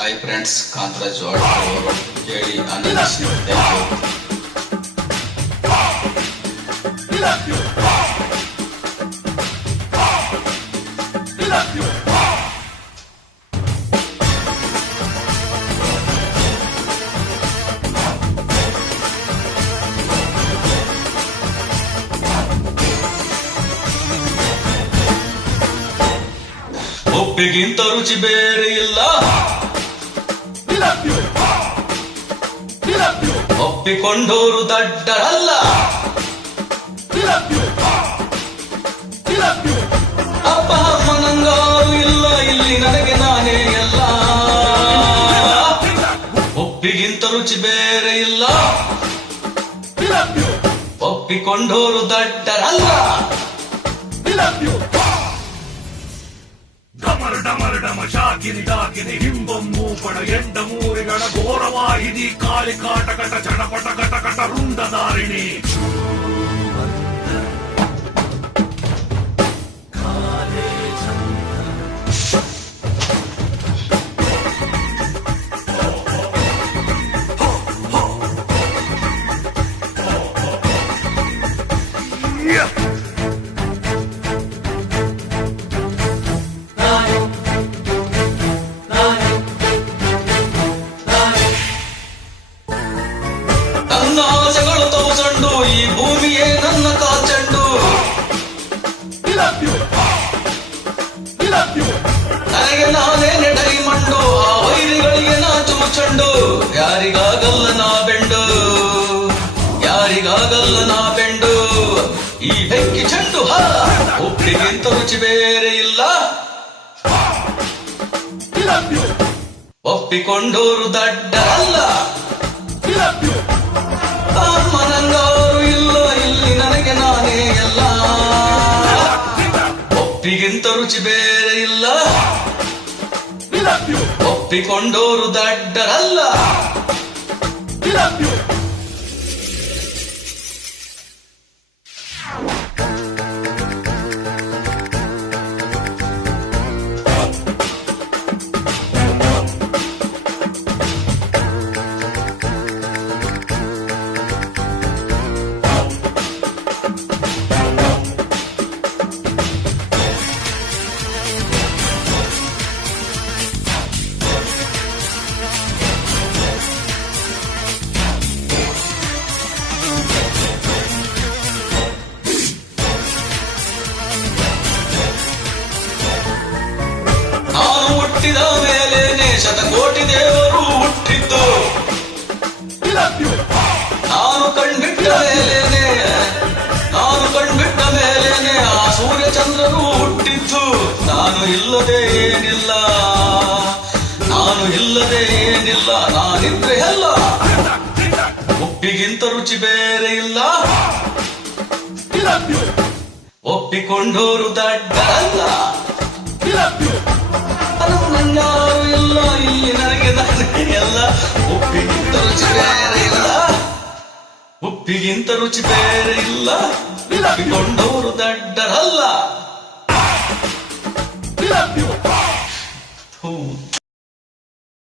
Hi friends Kantharaj ಅವರು ಕೇಳಿ ಆನಂದಿಸಿ ಉಪ್ಪಿಗಿಂತ ರುಚಿ ಬೇರೆ ಇಲ್ಲ. ಒಪ್ಪಿಕೊಂಡೋರು ದಡ್ಡರಲ್ಲ. ಅಪ್ಪ ಅಮ್ಮನಂಗಾರು ಇಲ್ಲ, ಇಲ್ಲಿ ನನಗೆ ನಾನೇ ಎಲ್ಲ. ಒಪ್ಪಿಗಿಂತ ರುಚಿ ಬೇರೆ ಇಲ್ಲ. ಒಪ್ಪಿಕೊಂಡೋರು ದಡ್ಡರಲ್ಲ. ಡಮರ್ ಡಮರ್ ಡಮ ಶಾಕಿನಿ ಡಾಕಿನಿ ಹಿಂಬಂ ಪಡ ಎಂಡ ఇది కాలి కాటకట జడపట కటకట రుండదారిణి Yeah! ನಾನೇ ನೆಡೈ ಮಂಡು, ಆ ವೈರಿಗಳಿಗೆ ನಾ ಚುಮುಚಂಡು ಯಾರಿಗಾಗಲ್ಲ ನಾ ಬೆಂಡು, ಯಾರಿಗಾಗಲ್ಲ ನಾ ಬೆಂಡು. ಈ ಬೆಂಕಿ ಚೆಂಡು ಹ ಉಪ್ಪಿಗಿಂತ ರುಚಿ ಬೇರೆ ಇಲ್ಲ. ಒಪ್ಪಿಕೊಂಡೋರು ದಡ್ಡ ಅಲ್ಲ. ಮನಂಗಾರು ಇಲ್ಲ, ಇಲ್ಲಿ ನನಗೆ ನಾನೇ ಎಲ್ಲ. ಒಪ್ಪಿಗಿಂತ ರುಚಿ ಬೇರೆ ಇಲ್ಲ. ಒಪ್ಪಿಕೊಂಡೋರು ದಡ್ಡರಲ್ಲ. ಹುಟ್ಟಿದ ಮೇಲೇನೆ ಶತಕೋಟಿ ದೇವರು ಹುಟ್ಟಿದ್ದು. ನಾನು ಕಣ್ಬಿಟ್ಟ ಮೇಲೇನೆ, ನಾನು ಕಣ್ಬಿಟ್ಟ ಮೇಲೇನೆ ಆ ಸೂರ್ಯ ಚಂದ್ರರು ಹುಟ್ಟಿದ್ದು. ನಾನು ಇಲ್ಲದೆ ಏನಿಲ್ಲ, ನಾನು ಇಲ್ಲದೆ ಏನಿಲ್ಲ, ನಾನಿದ್ರೆ ಎಲ್ಲ ಒಪ್ಪಿಗಿಂತ ರುಚಿ ಬೇರೆ ಇಲ್ಲ. ಒಪ್ಪಿಕೊಂಡೋರು ದಡ್ಡ ಅಲ್ಲ ನನ್ನಾರು ಇಲ್ಲ ಇಲ್ಲಿ ನನಗೆ ನಾನೇ ಎಲ್ಲ ಉಪ್ಪಿಗಿಂತ ರುಚಿ ಬೇರೆ ಇಲ್ಲ ಉಪ್ಪಿಗಿಂತ ರುಚಿ ಬೇರೆ ಇಲ್ಲ ದಡ್ಡರಲ್ಲ